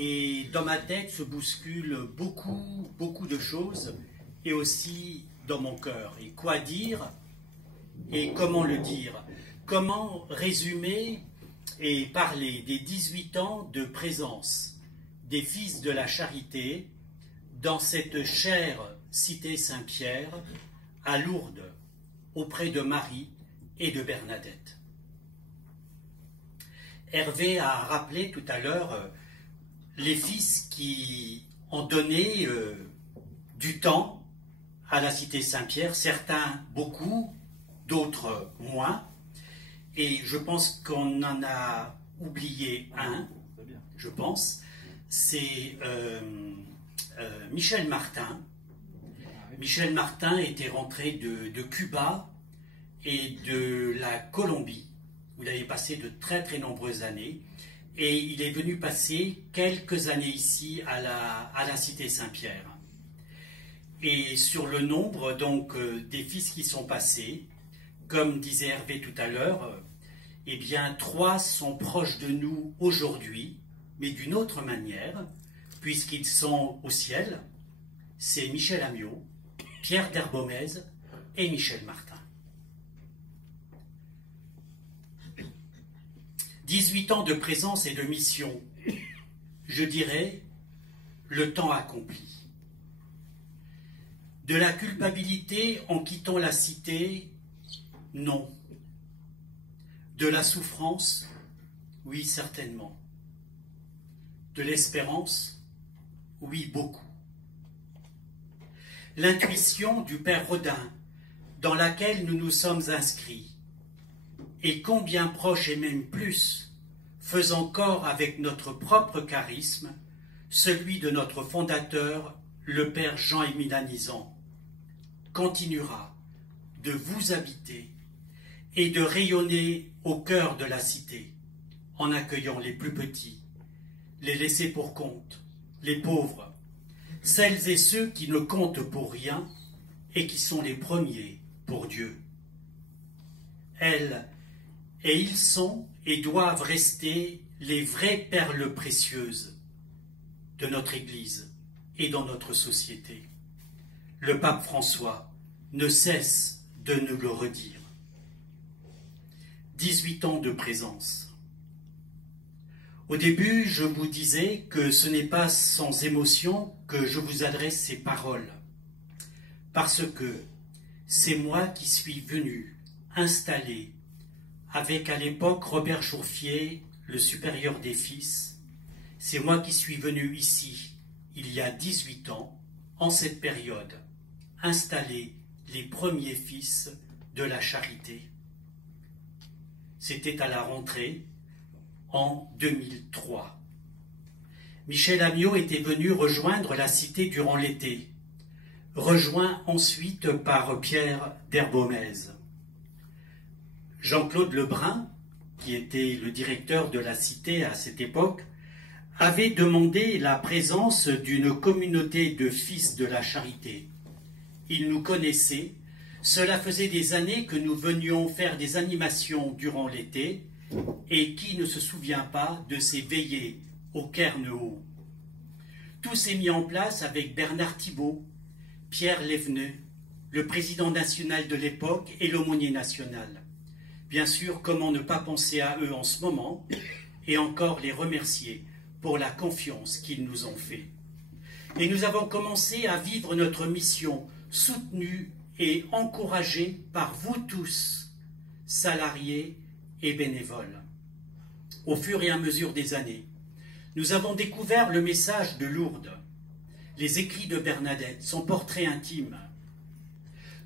Et dans ma tête se bousculent beaucoup de choses, et aussi dans mon cœur. Et quoi dire et comment le dire? Comment résumer et parler des 18 ans de présence des Fils de la Charité dans cette chère cité Saint-Pierre, à Lourdes, auprès de Marie et de Bernadette. Hervé a rappelé tout à l'heure les fils qui ont donné du temps à la cité Saint-Pierre, certains beaucoup, d'autres moins, et je pense qu'on en a oublié un, je pense, c'est Michel Martin. Michel Martin était rentré de Cuba et de la Colombie, où il avait passé de très nombreuses années, et il est venu passer quelques années ici à la cité Saint-Pierre. Et sur le nombre donc des fils qui sont passés, comme disait Hervé tout à l'heure, eh bien 3 sont proches de nous aujourd'hui, mais d'une autre manière, puisqu'ils sont au ciel. C'est Michel Amiot, Pierre d'Herbomez et Michel Martin. 18 ans de présence et de mission, je dirais, le temps accompli. De la culpabilité en quittant la cité, non. De la souffrance, oui, certainement. De l'espérance, oui, beaucoup. L'intuition du Père Rodin, dans laquelle nous nous sommes inscrits, et combien proche et même plus, faisant corps avec notre propre charisme, celui de notre fondateur, le Père Jean-Émile Anizan, continuera de vous habiter et de rayonner au cœur de la cité, en accueillant les plus petits, les laissés pour compte, les pauvres, celles et ceux qui ne comptent pour rien et qui sont les premiers pour Dieu. Elles et ils sont et doivent rester les vraies perles précieuses de notre Église et dans notre société. Le pape François ne cesse de nous le redire. 18 ans de présence. Au début, je vous disais que ce n'est pas sans émotion que je vous adresse ces paroles, parce que c'est moi qui suis venu installer avec à l'époque Robert Jourfier, le supérieur des fils. C'est moi qui suis venu ici, il y a 18 ans, en cette période, installer les premiers fils de la charité. C'était à la rentrée, en 2003. Michel Amiot était venu rejoindre la cité durant l'été, rejoint ensuite par Pierre d'Herbomez. Jean-Claude Lebrun, qui était le directeur de la cité à cette époque, avait demandé la présence d'une communauté de fils de la charité. Il nous connaissait, cela faisait des années que nous venions faire des animations durant l'été, et qui ne se souvient pas de ces veillées au Cairn-Haut. Tout s'est mis en place avec Bernard Thibault, Pierre Léveneux, le président national de l'époque et l'aumônier national. Bien sûr, comment ne pas penser à eux en ce moment et encore les remercier pour la confiance qu'ils nous ont fait. Et nous avons commencé à vivre notre mission soutenue et encouragée par vous tous, salariés et bénévoles. Au fur et à mesure des années, nous avons découvert le message de Lourdes, les écrits de Bernadette, son portrait intime.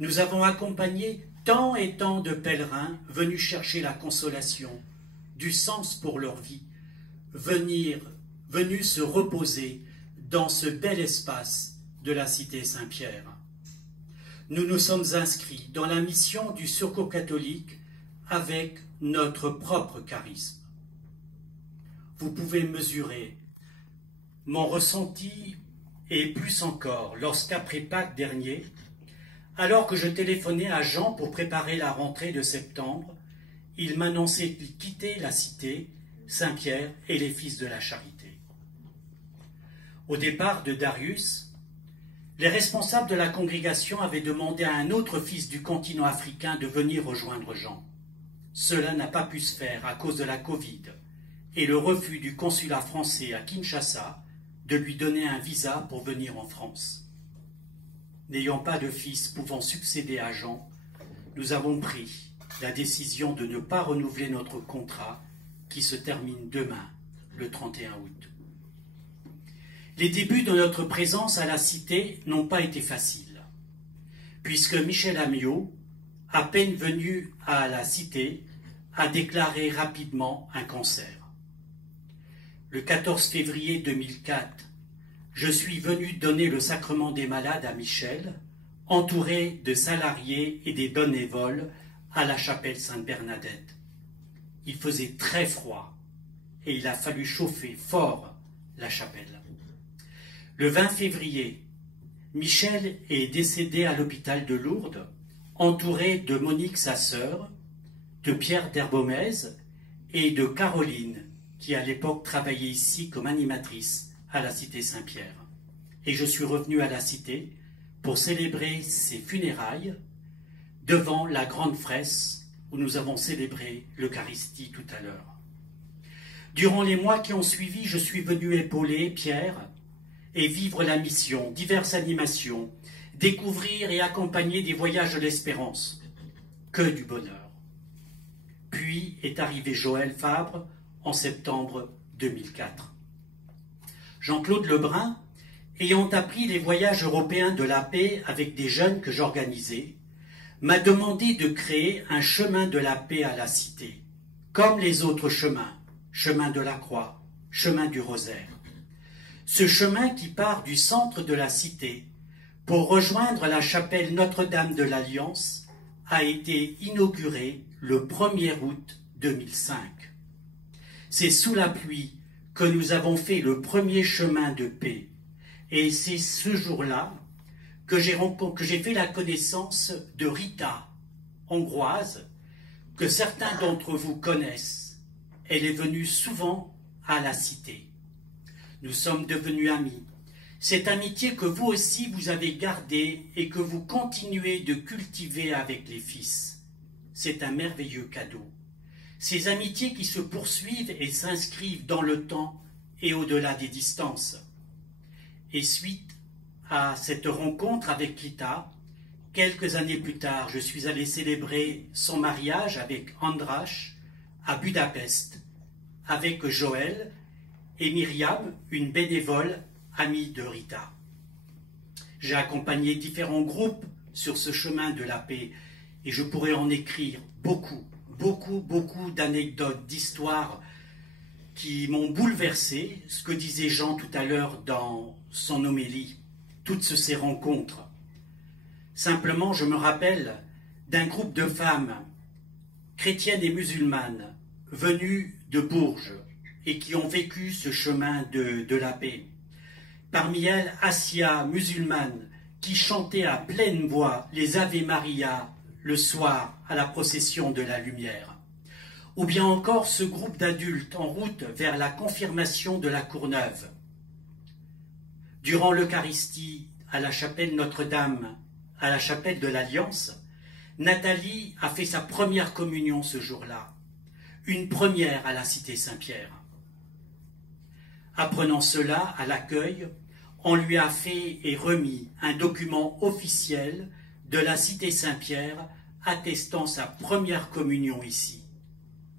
Nous avons accompagné tant et tant de pèlerins venus chercher la consolation, du sens pour leur vie, venus se reposer dans ce bel espace de la cité Saint-Pierre. Nous nous sommes inscrits dans la mission du Secours catholique avec notre propre charisme. Vous pouvez mesurer mon ressenti et plus encore lorsqu'après Pâques dernier, alors que je téléphonais à Jean pour préparer la rentrée de septembre, il m'annonçait qu'il quittait la cité Saint-Pierre et les Fils de la Charité. Au départ de Darius, les responsables de la congrégation avaient demandé à un autre fils du continent africain de venir rejoindre Jean. Cela n'a pas pu se faire à cause de la Covid et le refus du consulat français à Kinshasa de lui donner un visa pour venir en France. N'ayant pas de fils pouvant succéder à Jean, nous avons pris la décision de ne pas renouveler notre contrat qui se termine demain, le 31 août. Les débuts de notre présence à la Cité n'ont pas été faciles, puisque Michel Amiot, à peine venu à la Cité, a déclaré rapidement un cancer. Le 14 février 2004, je suis venu donner le sacrement des malades à Michel, entouré de salariés et des bénévoles à la chapelle Sainte-Bernadette. Il faisait très froid et il a fallu chauffer fort la chapelle. Le 20 février, Michel est décédé à l'hôpital de Lourdes, entouré de Monique, sa sœur, de Pierre d'Herbomez et de Caroline, qui à l'époque travaillait ici comme animatrice à la Cité Saint-Pierre. Et je suis revenu à la Cité pour célébrer ses funérailles devant la grande fresse où nous avons célébré l'Eucharistie tout à l'heure. Durant les mois qui ont suivi, je suis venu épauler Pierre et vivre la mission, diverses animations, découvrir et accompagner des voyages de l'espérance. Que du bonheur. Puis est arrivé Joël Fabre en septembre 2004. Jean-Claude Lebrun, ayant appris les voyages européens de la paix avec des jeunes que j'organisais, m'a demandé de créer un chemin de la paix à la Cité, comme les autres chemins, chemin de la Croix, chemin du Rosaire. Ce chemin qui part du centre de la Cité pour rejoindre la chapelle Notre-Dame de l'Alliance a été inauguré le 1er août 2005. C'est sous la pluie que nous avons fait le premier chemin de paix. Et c'est ce jour-là que j'ai fait la connaissance de Rita, hongroise, que certains d'entre vous connaissent. Elle est venue souvent à la Cité. Nous sommes devenus amis. Cette amitié que vous aussi vous avez gardée et que vous continuez de cultiver avec les fils. C'est un merveilleux cadeau. Ces amitiés qui se poursuivent et s'inscrivent dans le temps et au-delà des distances. Et suite à cette rencontre avec Rita, quelques années plus tard, je suis allé célébrer son mariage avec András à Budapest, avec Joël et Myriam, une bénévole amie de Rita. J'ai accompagné différents groupes sur ce chemin de la paix et je pourrais en écrire beaucoup d'anecdotes, d'histoires qui m'ont bouleversé, ce que disait Jean tout à l'heure dans son homélie, toutes ces rencontres. Simplement, je me rappelle d'un groupe de femmes chrétiennes et musulmanes venues de Bourges et qui ont vécu ce chemin de la paix. Parmi elles, Assia, musulmane, qui chantait à pleine voix les Ave Maria le soir à la procession de la lumière. Ou bien encore ce groupe d'adultes en route vers la confirmation de la Courneuve. Durant l'Eucharistie à la chapelle Notre-Dame, à la chapelle de l'Alliance, Nathalie a fait sa première communion ce jour-là, une première à la Cité Saint-Pierre. Apprenant cela à l'accueil, on lui a fait et remis un document officiel de la Cité Saint-Pierre attestant sa première communion ici.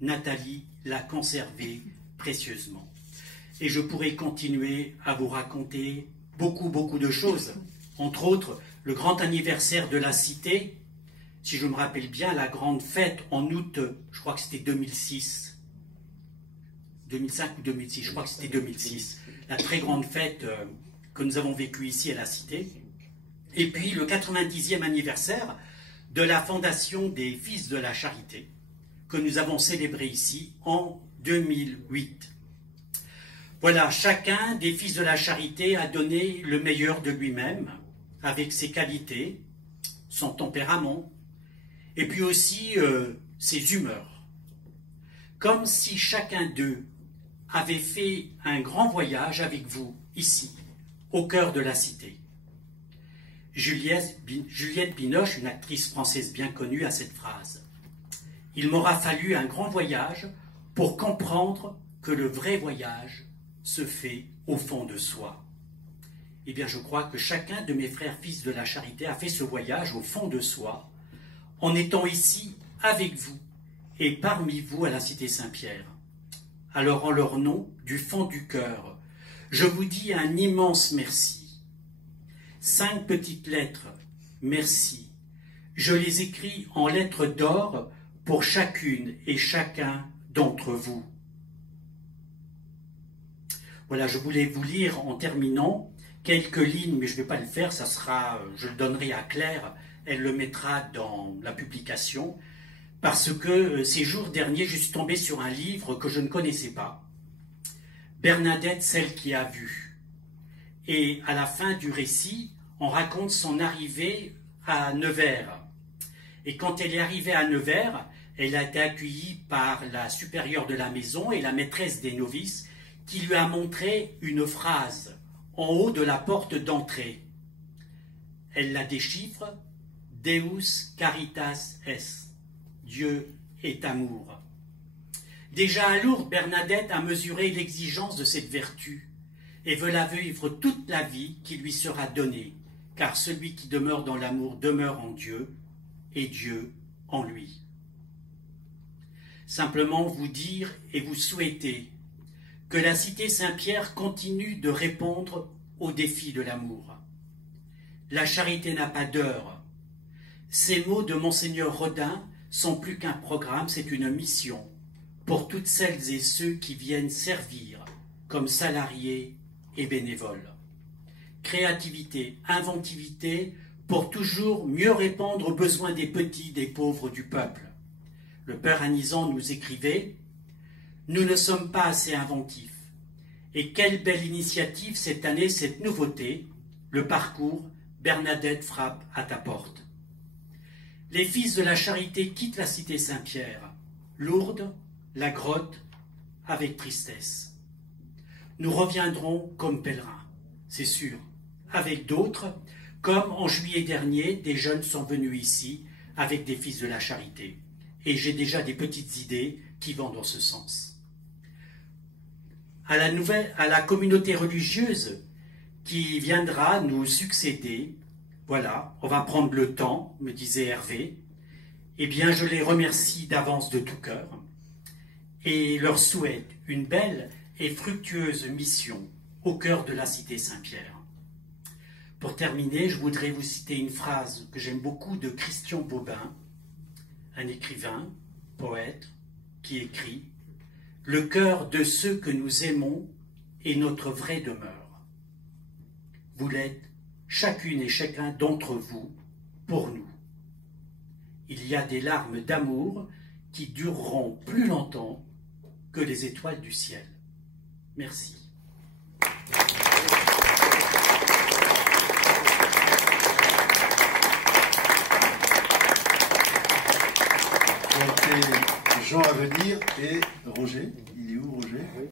Nathalie l'a conservé précieusement. Et je pourrais continuer à vous raconter beaucoup de choses. Entre autres, le grand anniversaire de la Cité, si je me rappelle bien, la grande fête en août, je crois que c'était 2006. 2005 ou 2006, je crois que c'était 2006. La très grande fête que nous avons vécue ici à la Cité. Et puis le 90e anniversaire de la fondation des Fils de la Charité, que nous avons célébré ici en 2008. Voilà, chacun des Fils de la Charité a donné le meilleur de lui-même, avec ses qualités, son tempérament, et puis aussi ses humeurs. Comme si chacun d'eux avait fait un grand voyage avec vous, ici, au cœur de la cité. Juliette Binoche, une actrice française bien connue, a cette phrase. « Il m'aura fallu un grand voyage pour comprendre que le vrai voyage se fait au fond de soi. » Eh bien, je crois que chacun de mes frères fils de la charité a fait ce voyage au fond de soi, en étant ici avec vous et parmi vous à la Cité Saint-Pierre. Alors, en leur nom, du fond du cœur, je vous dis un immense merci. 5 petites lettres, merci. Je les écris en lettres d'or pour chacune et chacun d'entre vous. Voilà, je voulais vous lire en terminant quelques lignes, mais je ne vais pas le faire, ça sera, je le donnerai à Claire, elle le mettra dans la publication, parce que ces jours derniers, je suis tombé sur un livre que je ne connaissais pas, Bernadette, celle qui a vu. Et à la fin du récit, on raconte son arrivée à Nevers. Et quand elle est arrivée à Nevers, elle a été accueillie par la supérieure de la maison et la maîtresse des novices, qui lui a montré une phrase en haut de la porte d'entrée. Elle la déchiffre, Deus caritas est, Dieu est amour. Déjà à Lourdes, Bernadette a mesuré l'exigence de cette vertu et veut la vivre toute la vie qui lui sera donnée, car celui qui demeure dans l'amour demeure en Dieu et Dieu en lui. Simplement vous dire et vous souhaiter que la Cité Saint-Pierre continue de répondre aux défis de l'amour. La charité n'a pas d'heure. Ces mots de Monseigneur Rodin sont plus qu'un programme, c'est une mission pour toutes celles et ceux qui viennent servir comme salariés et bénévoles. Créativité, inventivité pour toujours mieux répondre aux besoins des petits, des pauvres du peuple. Le Père Anisant nous écrivait « Nous ne sommes pas assez inventifs. Et quelle belle initiative cette année, cette nouveauté, le parcours Bernadette frappe à ta porte. » Les fils de la charité quittent la Cité Saint-Pierre, Lourdes, la grotte, avec tristesse. Nous reviendrons comme pèlerins, c'est sûr, avec d'autres, comme en juillet dernier, des jeunes sont venus ici avec des fils de la charité. Et j'ai déjà des petites idées qui vont dans ce sens. À la communauté religieuse qui viendra nous succéder, voilà, on va prendre le temps, me disait Hervé, eh bien je les remercie d'avance de tout cœur et leur souhaite une belle et fructueuse mission au cœur de la Cité Saint-Pierre. Pour terminer, je voudrais vous citer une phrase que j'aime beaucoup de Christian Bobin, un écrivain, poète, qui écrit « Le cœur de ceux que nous aimons est notre vraie demeure. Vous l'êtes, chacune et chacun d'entre vous, pour nous. Il y a des larmes d'amour qui dureront plus longtemps que les étoiles du ciel. » Merci. Donc, Jean à venir et Roger. Il est où, Roger?